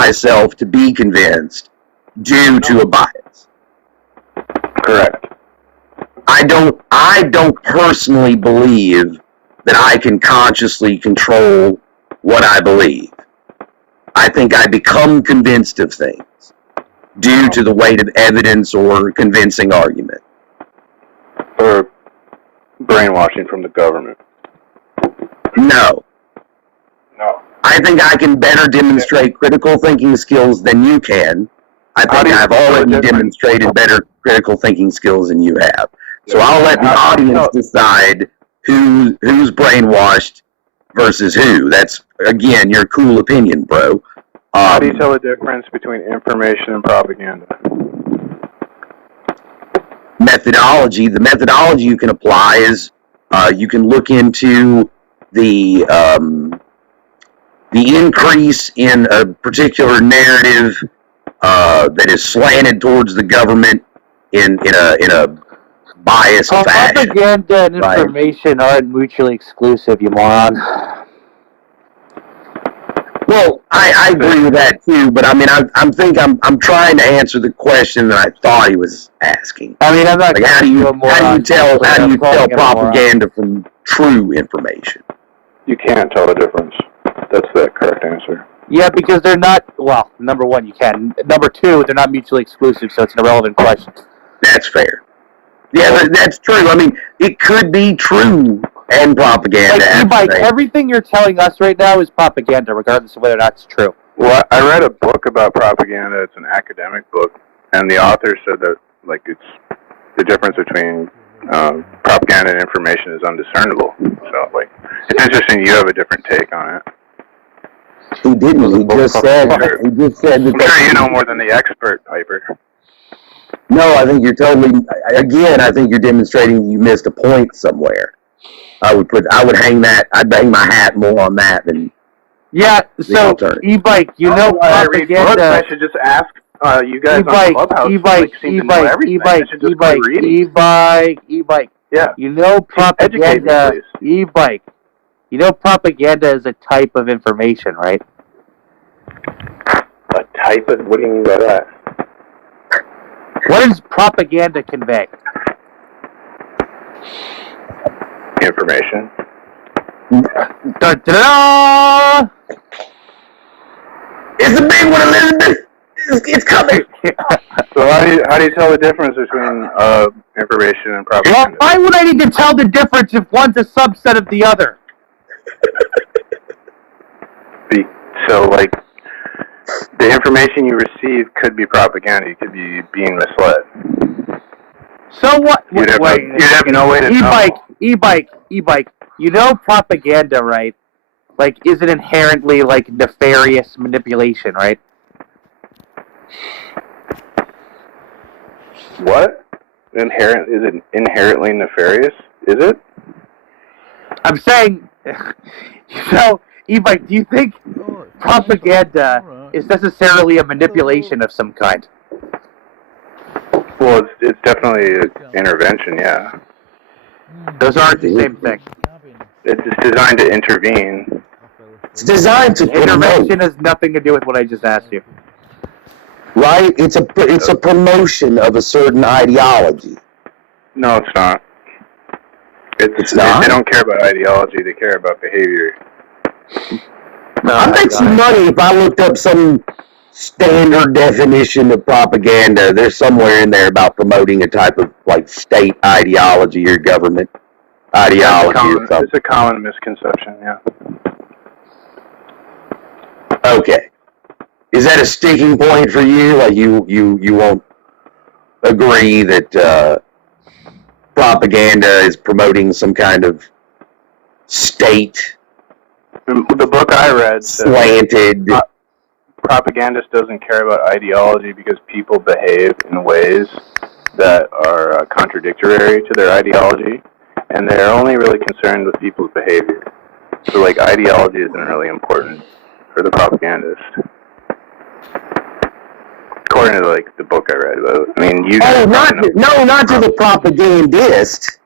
myself to be convinced due to a bias. Correct. I don't personally believe that I can consciously control what I believe. I think I become convinced of things due to the weight of evidence or convincing argument. Or brainwashing from the government. No. No. I think I can better demonstrate critical thinking skills than you can. I think I've already demonstrated better critical thinking skills than you have. So I'll let the audience decide who's brainwashed versus who. That's, again, your cool opinion, bro. How do you tell the difference between information and propaganda? Methodology. The methodology you can apply is you can look into the increase in a particular narrative that is slanted towards the government in a biased fashion. Propaganda and information aren't mutually exclusive, you moron. Well, I agree with that too, but I mean, I'm trying to answer the question that I thought he was asking. I mean, I'm not. Like, how do you tell propaganda from true information? You can't tell the difference. That's the correct answer. Yeah, because they're not. Well, number one, you can. Number two, they're not mutually exclusive, so it's an irrelevant question. That's fair. Yeah, that's true. I mean, it could be true and propaganda. Like, everything you're telling us right now is propaganda, regardless of whether or not it's true. Well, I read a book about propaganda. It's an academic book, and the author said that it's the difference between propaganda and information is undiscernible. So it's interesting. You have a different take on it. He didn't. He just said that. I'm sure you know more than the expert, Piper. No, I think you're I think you're demonstrating you missed a point somewhere. I'd hang my hat more on that than so E-Bike, propaganda. I read books. I should just ask you guys on Clubhouse. E-Bike. Yeah. You know propaganda. Me, E-Bike. You know propaganda is a type of information, right? A type of? What do you mean by that? What does propaganda convey? Information. Da-da-da! It's a big one, Elizabeth. It's coming. So how do you tell the difference between information and propaganda? Well, why would I need to tell the difference if one's a subset of the other? So, the information you receive could be propaganda. You could be being misled. So what? You'd have no way to know. E-bike. You know propaganda, right? Is it inherently, nefarious manipulation, right? What? Is it inherently nefarious? Is it? I'm saying, E-bike, do you think propaganda is necessarily a manipulation of some kind? Well, it's definitely an intervention, yeah. Those aren't the same thing. It's designed to intervene. It's designed to intervention has nothing to do with what I just asked you. Right? It's a promotion of a certain ideology. No, it's not. It's not? They don't care about ideology. They care about behavior. No, I'd make some money if I looked up some standard definition of propaganda. There's somewhere in there about promoting a type of state ideology or government ideology or something. It's a common misconception, yeah. Okay. Is that a sticking point for you? You won't agree that propaganda is promoting some kind of state? The book I read said slanted. Propagandist doesn't care about ideology because people behave in ways that are contradictory to their ideology, and they're only really concerned with people's behavior. So, ideology isn't really important for the propagandist. According to, the book I read about. I mean, not to the propagandist,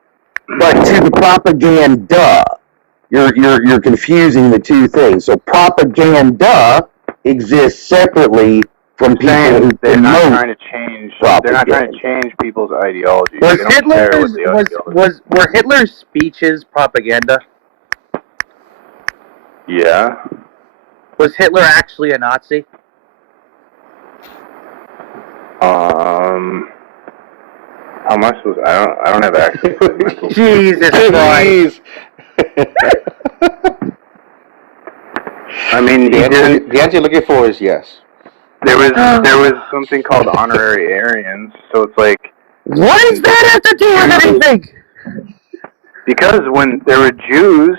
but to the propaganda. You're confusing the two things. So propaganda exist separately from people Saying who they're not promote trying to change. They're not trying to change people's ideology. Was They don't care what Hitler's the ideology. were Hitler's speeches propaganda? Yeah. Was Hitler actually a Nazi? How much was I don't have access to mental. Jesus Christ! I mean, The answer you're looking for is yes. there was something called honorary Aryans, so it's like What does that have to do with anything? because when there were Jews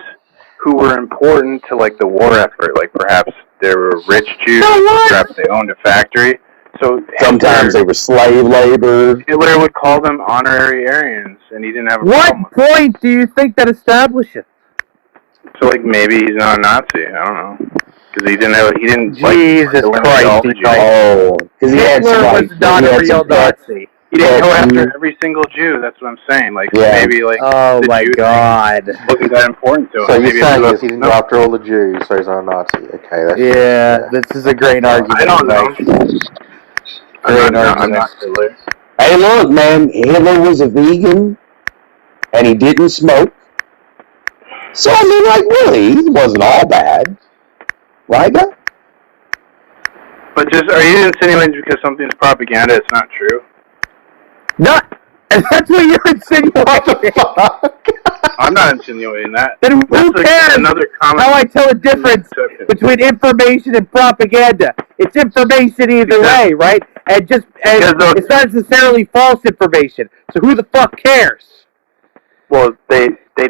who were important to like the war effort, like perhaps there were rich Jews, So what? perhaps they owned a factory. So sometimes they were slave labor. Hitler would call them honorary Aryans, and he didn't have a What problem with it. point do you think that establishes? So like maybe he's not a Nazi. I don't know because he didn't Jesus like Christ! ideology. Oh, because he had Hitler some, like, was not he a had real some- Nazi. He didn't go Yeah. after every single Jew. That's what I'm saying. Like Yeah. maybe like Oh the my Jew God! thing wasn't that important to him. So you're Maybe saying it was is he didn't go after all the Jews, so he's not a Nazi. Okay, that's Yeah, this is a great argument. I don't know. I'm not Hitler. Hey, look, man, Hitler was a vegan, and he didn't smoke. So, I mean, like, really, he wasn't all bad. Right, guy? But just are you insinuating because something's propaganda, it's not true? Not. That's what you're insinuating. I'm not insinuating that. Then who That's like cares another common how I tell a difference misconception. between information and propaganda? It's information either way, right? And it's not necessarily false information. So who the fuck cares? Well, they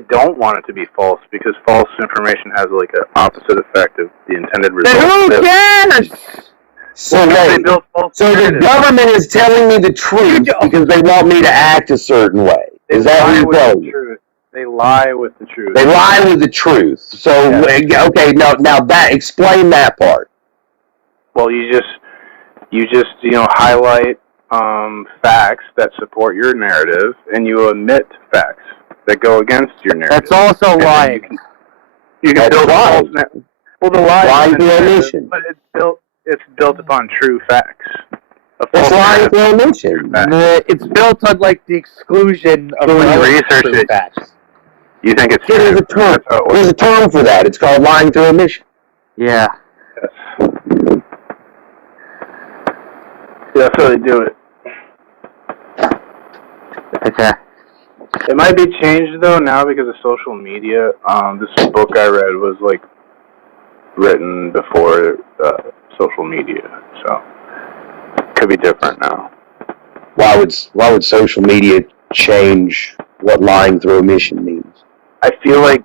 don't want it to be false because false information has like an opposite effect of the intended result. Then who cares? So, They wait, build false so the narratives. government is telling me the truth because they want me to act a certain way. They Is that lie what you're with telling the me? truth. They lie with the truth. They lie with the truth. So, okay, now that, explain that part. Well, you just highlight facts that support your narrative, and you omit facts that go against your narrative. That's also And then lying. You can That's build a lying. false narrative. Well, the lie Lying is through narrative, omission. but it's built upon true facts. A It's false lying narrative. through omission. It's built on like the exclusion of So when you relevant research true it- facts. You think it's There's true. a term. That's how it works. There's a term for that. It's called lying through omission. Yeah. Yeah, that's how they do it. Okay. It might be changed though now because of social media. This book I read was like written before social media, so it could be different now. Why would social media change what lying through omission means? I feel like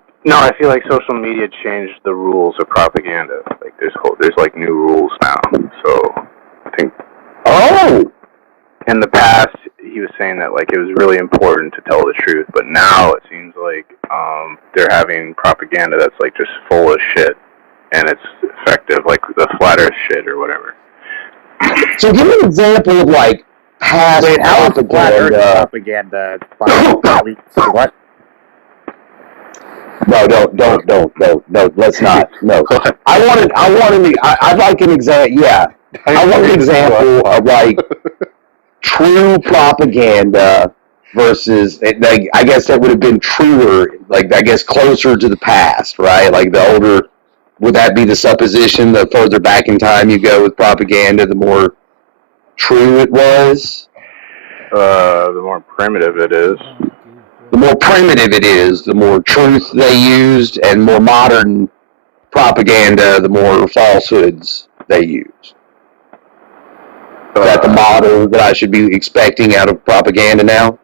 social media changed the rules of propaganda. Like there's like new rules now. So I think Oh, in the past he was saying that like it was really important to tell the truth, but now it seems like they're having propaganda that's like just full of shit and it's effective, like the flat earth shit or whatever. so give me an example of like past Wait, how is flat earth propaganda. propaganda? What? No, don't. Let's not. No. I'd like an example. Yeah, I want an example of like true propaganda versus, like, I guess that would have been truer, like, I guess closer to the past, right? Like the older, would that be the supposition? The further back in time you go with propaganda, the more true it was? The more primitive it is. The more primitive it is, the more truth they used, and more modern propaganda, the more falsehoods they use. Is that the model that I should be expecting out of propaganda now?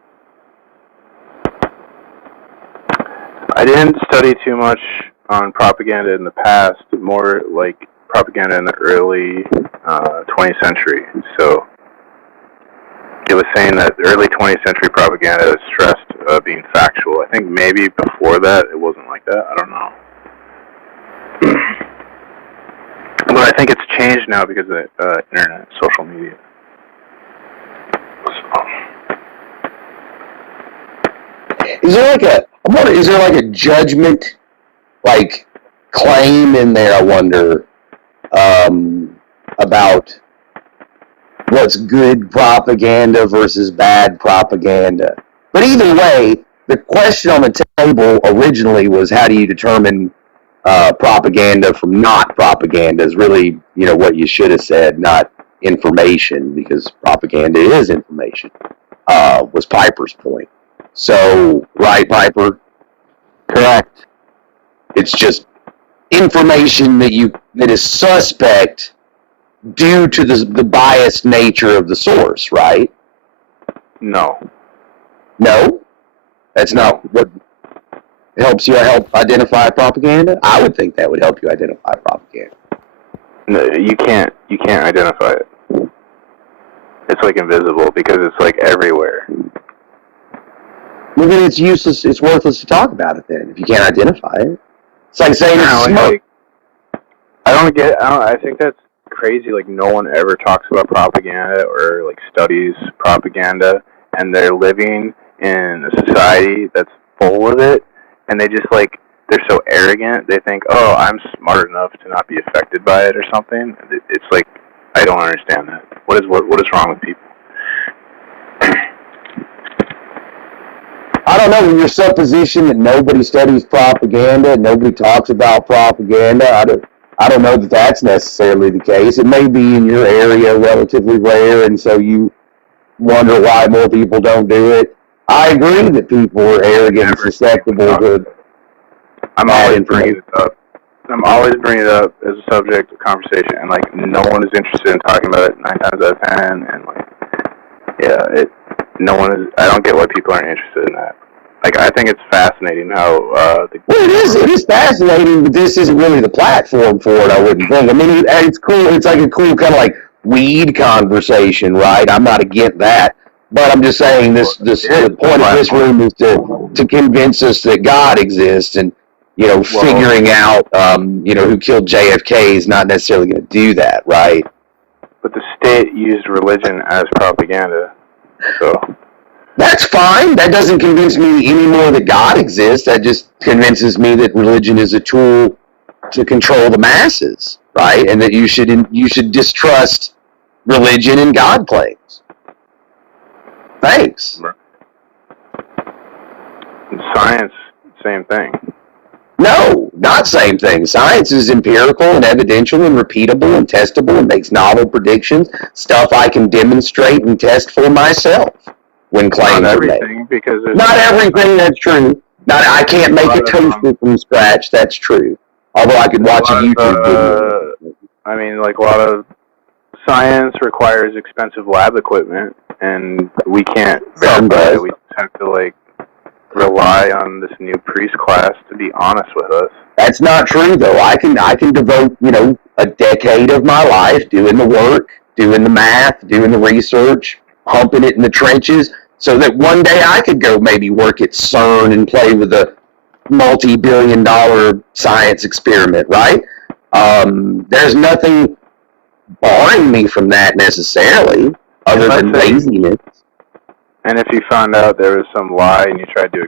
I didn't study too much on propaganda in the past, more like propaganda in the early 20th century. So it was saying that the early 20th century propaganda stressed being factual. I think maybe before that it wasn't like that. I don't know. But I think it's changed now because of the internet, social media. Is there like a judgment, like, claim in there, I wonder, about what's good propaganda versus bad propaganda. But either way, the question on the table originally was, how do you determine propaganda from not propaganda? Is really, what you should have said, not information, because propaganda is information, was Piper's point. So, right, Piper? Correct. It's just information that is suspect due to the biased nature of the source, right? No. No? That's not what helps you help identify propaganda? I would think that would help you identify propaganda. No, you can't identify it. It's like invisible because it's like everywhere. Well, then it's useless, it's worthless to talk about it then, if you can't identify it. It's like saying it's smoke. I think that's crazy. Like, no one ever talks about propaganda or like studies propaganda, and they're living in a society that's full of it, and they just like, they're so arrogant. They think, oh, I'm smart enough to not be affected by it or something. It's like, I don't understand that. What is wrong with people? I don't know, your supposition that nobody studies propaganda, nobody talks about propaganda, I don't know that that's necessarily the case. It may be in your area relatively rare, and so you wonder why more people don't do it. I agree that people are arrogant and susceptible to I'm always bringing it up as a subject of conversation, and like, no one is interested in talking about it 9 times out of 10, and like, yeah, I don't get why people aren't interested in that. Like, I think it's fascinating how well, it is fascinating, but this isn't really the platform for it, I wouldn't think. I mean, it's cool, it's like a cool kind of like weed conversation, right? I'm not against that. But I'm just saying the point of this room is to convince us that God exists, and figuring out who killed JFK is not necessarily going to do that, right? But the state used religion as propaganda, so that's fine. That doesn't convince me any more that God exists. That just convinces me that religion is a tool to control the masses, right? And that you should distrust religion and God claims. Thanks. Science, same thing. No, not same thing. Science is empirical and evidential and repeatable and testable and makes novel predictions, stuff I can demonstrate and test for myself when claims are made. Because not everything, that's true. I can't make a toaster from scratch, that's true. Although I could watch a YouTube video. I mean, like, a lot of science requires expensive lab equipment, and we can't verify it. We just have to, like, rely on this new priest class to be honest with us. That's not true, though. I can devote, a decade of my life doing the work, doing the math, doing the research, pumping it in the trenches, so that one day I could go maybe work at CERN and play with a multi-billion-dollar science experiment, right? There's nothing barring me from that necessarily, other than laziness. And if you found out there was some lie and you tried to